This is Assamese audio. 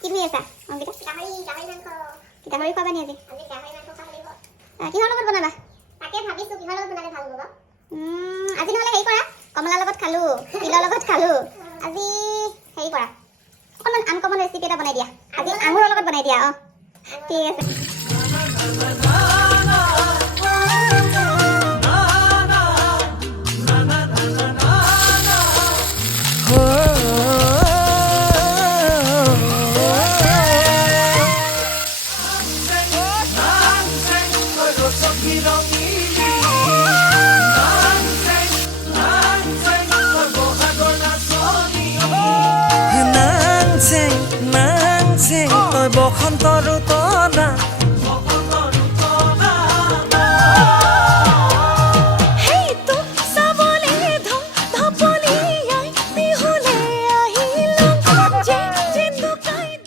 কি ধুই আছা অংকিতা? গাহৰি মাংস। গাহৰি খোৱাবা নি আজি? আজি গাহৰি মাংস খাব লাগিব। কিহৰ লগত বনাবা? তাকে ভাবিছো কিহৰ লগত বনালে ভাল হ'ব। আজি নহ'লে হেৰি কৰা, কমলাৰ লগত খালোঁ, তিলৰ লগত খালোঁ। আজি হেৰি কৰা, অকণমান আনকমন ৰেচিপি এটা বনাই দিয়া। আজি আঙুৰৰ লগত বনাই দিয়া। ঠিক আছে। বসন্ত ৰুতনা